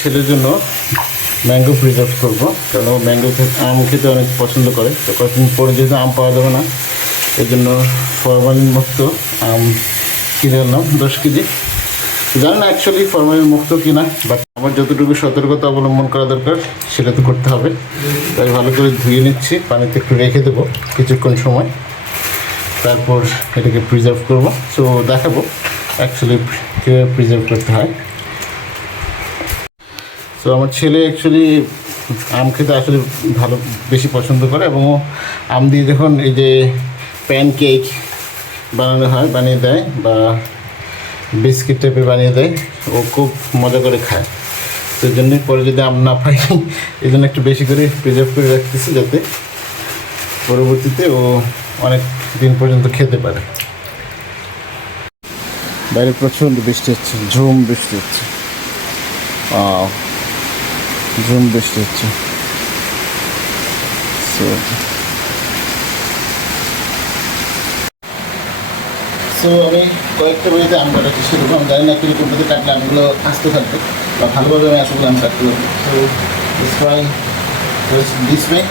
ছেলের জন্য mango preserve করব। কারণ ও ম্যাঙ্গো আম খেতে অনেক পছন্দ করে। তো কয়েকদিন পরে যেহেতু আম পাওয়া যাবে না, এর জন্য ফরমালিন মুক্ত আম কিনে আনলাম, দশ কেজি। জানি না অ্যাকচুয়ালি ফরমালিন মুক্ত কিনা বাট আমার যতটুকু সতর্কতা অবলম্বন করা দরকার, সেটা তো করতে হবে। তাই ভালো করে ধুয়ে নিচ্ছি, পানিতে একটু রেখে দেবো কিছুক্ষণ সময়। তারপর এটাকে প্রিজার্ভ করব। সো দেখাবো অ্যাকচুয়ালি কীভাবে প্রিজার্ভ করতে হয়। সো আমার ছেলে অ্যাকচুয়ালি আম খেতে আসলে ভালো, বেশি পছন্দ করে এবং আম দিয়ে যখন এই যে প্যান কেক বানানো হয়, বানিয়ে দেয় বা বিস্কিট টাইপের বানিয়ে দেয়, ও খুব মজা করে খায়। তো এই জন্যই পরে যদি আম না পাই, এই জন্য একটু বেশি করে প্রিজার্ভ করে রাখতেছি যাতে পরবর্তীতে ও অনেক দিন পর্যন্ত খেতে পারে। বাইরে প্রচণ্ড বৃষ্টি হচ্ছে, ঝুম বৃষ্টি হচ্ছে। ঝুম বৃষ্টি হচ্ছে। সো আমি কয়েকটা বইতে আম কাটাচ্ছি সেরকম আমি জানি না কোনটাতে কাটলে আমগুলো আসতে থাকবে, বা ভালোভাবে আমি আসলে আম কাটতে পারব। So this way this way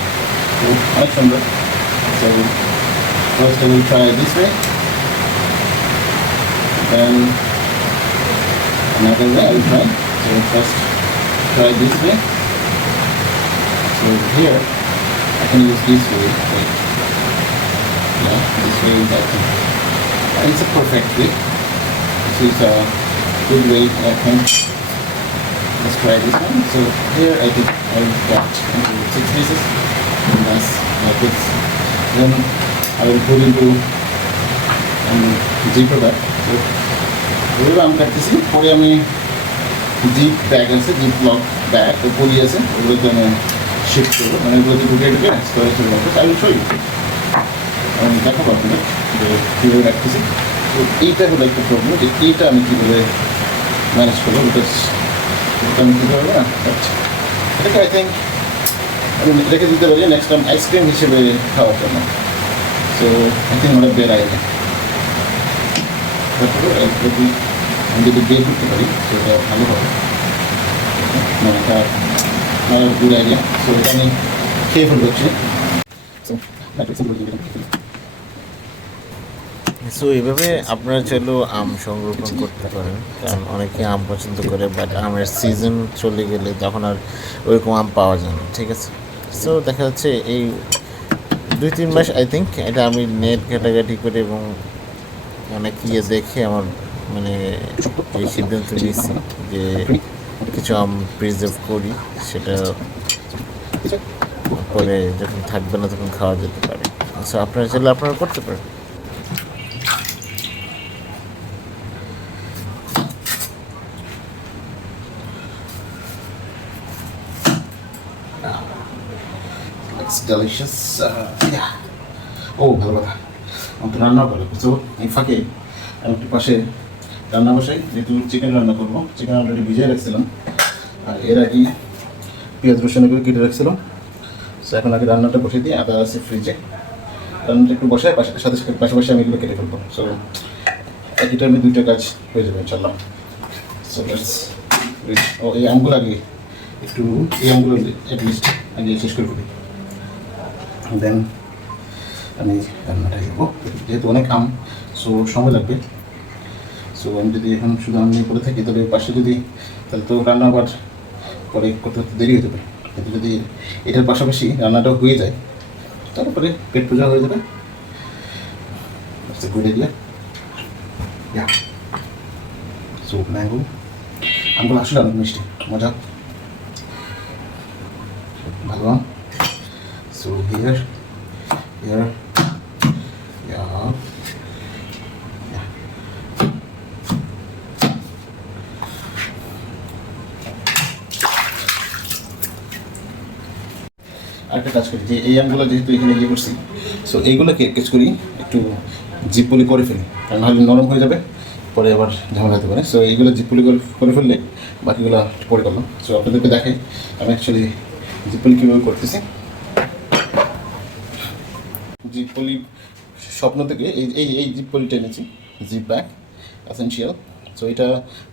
অনেক সুন্দর। So first I will try this way then another way I will try so, first try this way so here I can use this way wait yeah this way is I think and it's a perfect way this is a good way I think let's try this one so here I think I will cut into six pieces and that's like this then I will put into um, zipper bag so এভাবে আমি কাটতেছি পরে আমি zip bag আছে zip lock bag ও poly আছে ওগুলোতে আমি শিফট করব। মানে ওগুলোতে ঢুকে ঢুকে স্টোরেজ করে রাখব তাই সই আমি দেখাবো আপনাদের, যে কীভাবে রাখতেছি। তো এইটা হলো একটা প্রবলেম যে এইটা আমি কীভাবে ম্যানেজ করব বিকজ এটা আমি কীভাবে না আচ্ছা এটাকে আই থিঙ্ক আমি রেখে দিতে পারি নেক্সট টাইম আইসক্রিম হিসেবে খাওয়ার জন্য। সো আই থিঙ্ক ওটা বের আইডিয়া তারপরে আমি যদি বের করতে পারি, সেটা ভালো হবে। মানে একটা গুড আইডিয়া সো এটা আমি খেয়ে সো এইভাবে আপনারা চাইলেও আম সংরক্ষণ করতে পারেন। কারণ অনেকে আম পছন্দ করে বাট আমের সিজন চলে গেলে তখন আর ওইরকম আম পাওয়া যায় না, ঠিক আছে? সো দেখা যাচ্ছে এই দুই তিন মাস আই থিঙ্ক এটা আমি নেট ঘাটাঘাটি করে এবং অনেক ইয়ে দেখে আমার মানে এই সিদ্ধান্ত নিয়েছি যে কিছু আম প্রিজার্ভ করি, সেটা পরে যখন থাকবে না তখন খাওয়া যেতে পারে সো আপনারা চাইলে আপনারা করতে পারেন delicious. Uh. ও ভালো কথা আমি তো রান্না করে বুঝছ এই ফাঁকে আমি একটু পাশে রান্না বসাই যেহেতু চিকেন রান্না করব চিকেন অলরেডি ভিজিয়ে রাখছিলাম। আর এর আগে পেঁয়াজ রসুন এগুলো কেটে রাখছিলাম। সো এখন আগে রান্নাটা বসিয়ে দিই, আদা আছে ফ্রিজে রান্নাটা একটু পাশে সাথে সাথে পাশাপাশি আমি এগুলো কেটে ফেলব। সো একই টাইমে দুইটা কাজ হয়ে যাবে ইনশাল্লাহ সো লেটস ও, এই আমগুলো আগে একটু এই আমগুলো অ্যাটলিস্ট আগে শেষ করে ফেলি। দেন আমি রান্নাটা যেহেতু অনেক আম সো সময় লাগবে। সো আমি যদি এখন শুধু আমি করে থাকি তবে পাশে যদি তাহলে তো রান্না আবার পরে করতে করতে দেরি হয়ে যাবে কিন্তু যদি এটার পাশাপাশি রান্নাটাও হয়ে যায় তারপরে পেট পূজা হয়ে যাবে। Idea yeah. So mango. আমগুলো আসলে অনেক মিষ্টি মজা। ভালো। আম So here, here, yeah, yeah. আরেকটা কাজ করি, যে এই আমগুলো যেহেতু এখানে ইয়ে করছি সো এইগুলোকে কেচ করি, একটু জিপলি করে ফেলি কারণ নাহলে নরম হয়ে যাবে, পরে আবার ঝামেলা হতে পারে। সো এইগুলো জিপলি করে করে ফেললে বাকিগুলো পরে করলাম। সো আপনাদেরকে দেখে আমি অ্যাকচুয়ালি জিপলি কীভাবে করতেছি। জিপ পলি স্বপ্ন থেকে এই এই এই জিপপলিটা এনেছি জিপ ব্যাগ অ্যাসেন্সিয়াল সো এটা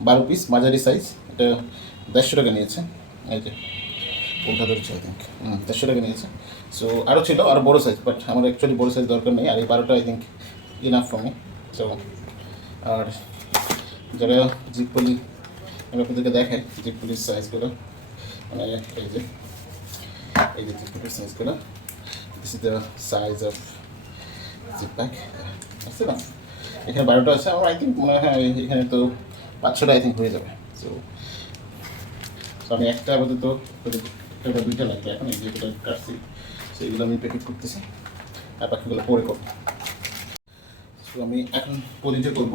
বারো পিস মাঝারি সাইজ এটা দেড়শো টাকা নিয়েছে। এই যে উল্টা ধরেছে আই থিঙ্ক দেড়শো টাকা নিয়েছে। সো আরও ছিল আরও বড়ো সাইজ বাট আমার অ্যাকচুয়ালি বড়ো সাইজ দরকার নেই। আর এই বারোটা I think enough for me so আর যারা জিপ পলি, আমি আপনাদেরকে দেখাই জিপ পলির সাইজগুলো মানে এই যে এই যে জিপ পলির সাইজগুলো this is the size of zip pack আছে না এখানে বারোটা আছে, আমার আই থিঙ্ক মনে হয় এখানে তো পাঁচশোটা আই থিঙ্ক হয়ে যাবে। সো আমি একটা আপাতত একটা দুইটা লাগবে, এখন এই যেগুলো কাটছি। সেইগুলো আমি প্যাকেট করতেছি, আর বাকিগুলো পরে করব। সো আমি এখন পলিটা করব,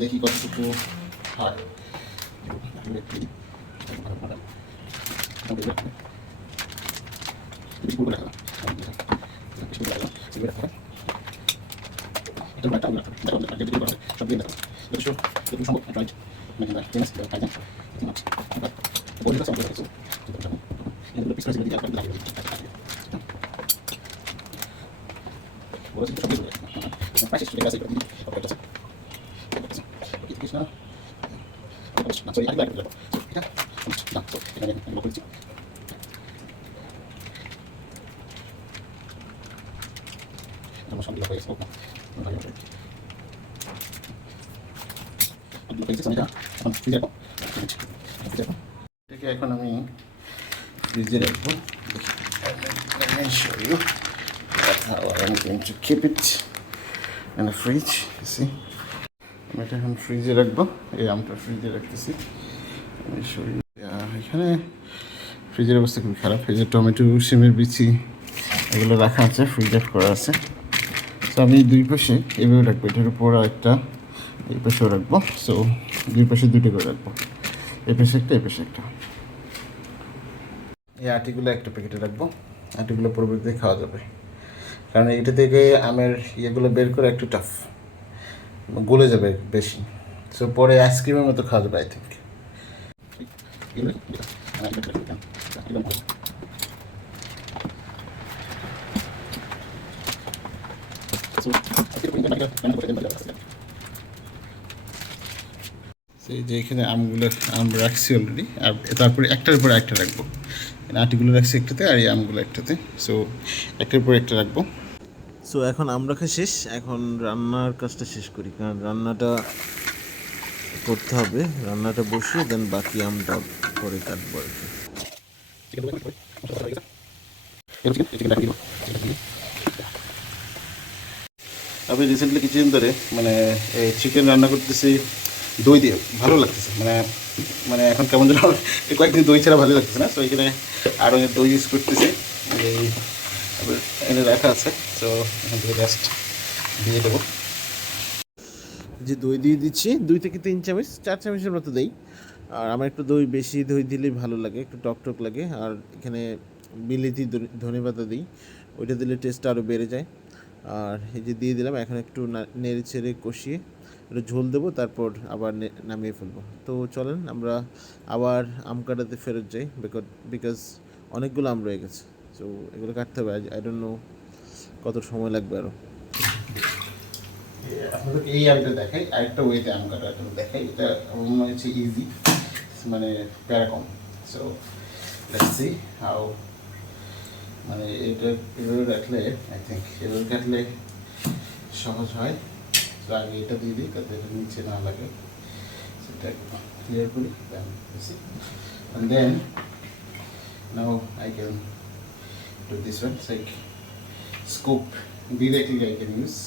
দেখি কতটুকু হয়। এটাকে এখন আমি ফ্রিজে রাখবো Let me show you how I'm going to keep it in the fridge. You see? এটা এখন ফ্রিজে রাখব। এই আমটা ফ্রিজে রাখতেছি। এখানে ফ্রিজের অবস্থা খুবই খারাপ। এই যে টমেটো, সিমের বিচি, এগুলো রাখা আছে ফ্রিজ অফ করা আছে। তো আমি দুই পাশে এভাবে রাখব। এটার উপর একটা এই পাশেও রাখব। সো দুই পাশে দুটো করে রাখব। এই পাশে একটা এই পাশে একটা। এই আটিগুলো একটা প্যাকেটে রাখব। আটিগুলো পরবর্তীতে খাওয়া যাবে। কারণ এটা থেকে আমের ইয়েগুলো বের করে একটু টাফ গলে যাবে বেশি। সো পরে আইসক্রিমের মতো খাওয়া যাবে আই থিঙ্ক সেই যে এখানে আমগুলো, আম রাখছি অলরেডি আর তারপরে একটার পর একটা রাখব। আটিগুলো রাখছি একটাতে, আর এই আমগুলো একটাতে। সো একটার পর একটা রাখব। সো এখন আমরা খাই শেষ। এখন রান্নার কাজটা শেষ করি, কারণ রান্নাটা করতে হবে। রান্নাটা বসিয়ে দেন বাকি আমটা পরে কাটবো আর কি। আমি রিসেন্টলি কিছুদিন ধরে মানে এই চিকেন রান্না করতেছি, দই দিয়ে, ভালো লাগতেছে। মানে মানে এখন কেমন যেন কয়েকদিন দই ছাড়া ভালো লাগতেছে না। তো এখানে আরও দই ইউজ করতেছি। এই এনে রাখা আছে। তো এখান থেকে জাস্ট দিয়ে দেবো। যে দই দিয়ে দিচ্ছি, দুই থেকে তিন চামচ, চার চামচের মতো দেই। আর আমার একটু দই বেশি দই দিলেই ভালো লাগে, একটু টক টক লাগে। আর এখানে বিলিতি ধনে পাতা দিই, ওইটা দিলে টেস্টটা আরও বেড়ে যায়। আর এই যে দিয়ে দিলাম, এখন একটু নেড়ে ছেড়ে কষিয়ে একটু ঝোল দেবো, তারপর আবার নামিয়ে ফেলব। তো চলেন, আমরা আবার আম কাটাতে ফেরত যাই বিকজ অনেকগুলো আম রয়ে গেছে। তো এগুলো কাটতে হবে। আই ডোন্ট নো কত সময় লাগবে আরও আপনাদেরকে এই আমটা দেখাই। আরেকটা ওয়েতে আম কাটা দেখাই। এটা আমার মনে হচ্ছে ইজি মানে প্যারাকম সো লেটস সি হাউ মানে এটা, এভাবে রাখলে আই থিঙ্ক এভাবে কাটলে সহজ হয়। তো আগে এটা দিয়ে দিই, তাতে এটা নিচে না লাগে। সেটা ক্লিয়ার করি then and then, now I can this one. It's like scoop directly I can use.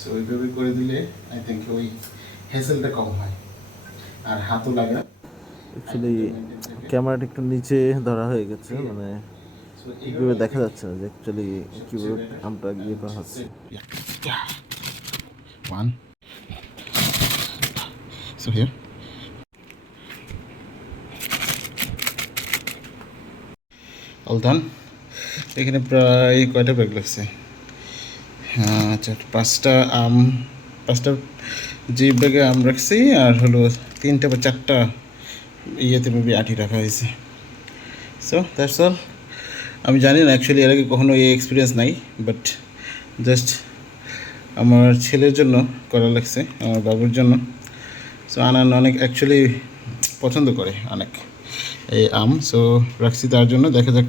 So ওইভাবে করে দিলে আই থিঙ্ক ওই হেসেলটা কম হয়। আর হাতও লাগে অ্যাকচুয়ালি ক্যামেরাটা একটু নিচে ধরা হয়ে গেছে মানে এইভাবে দেখা যাচ্ছে না যে অ্যাকচুয়ালি কীভাবে আমটা ইয়ে করা হচ্ছে। One. So here. Done. এখানে প্রায় কয়টা ব্যাগ লাগছে? হ্যাঁ আচ্ছা পাঁচটা আম, পাঁচটা যে ব্যাগে আম রাখছি, আর হলো তিনটা বা চারটা ইয়েতে মেবি আঠি রাখা হয়েছে। সো দ্যাটস অল আমি জানি না অ্যাকচুয়ালি এর আগে কখনো এই এক্সপিরিয়েন্স নাই বাট জাস্ট আমার ছেলের জন্য করা লাগছে, আমার বাবুর জন্য। সো আনান অনেক অ্যাকচুয়ালি পছন্দ করে অনেক। এই আম সো রাখছি তার জন্য। দেখা যাক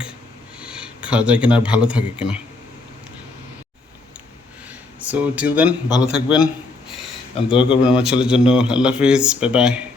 খাওয়া যায় কিনা আর ভালো থাকে কিনা। সো টিল দেন ভালো থাকবেন। দোয়া করবেন আমার ছেলের জন্য। আল্লাহ হাফিজ বাই বাই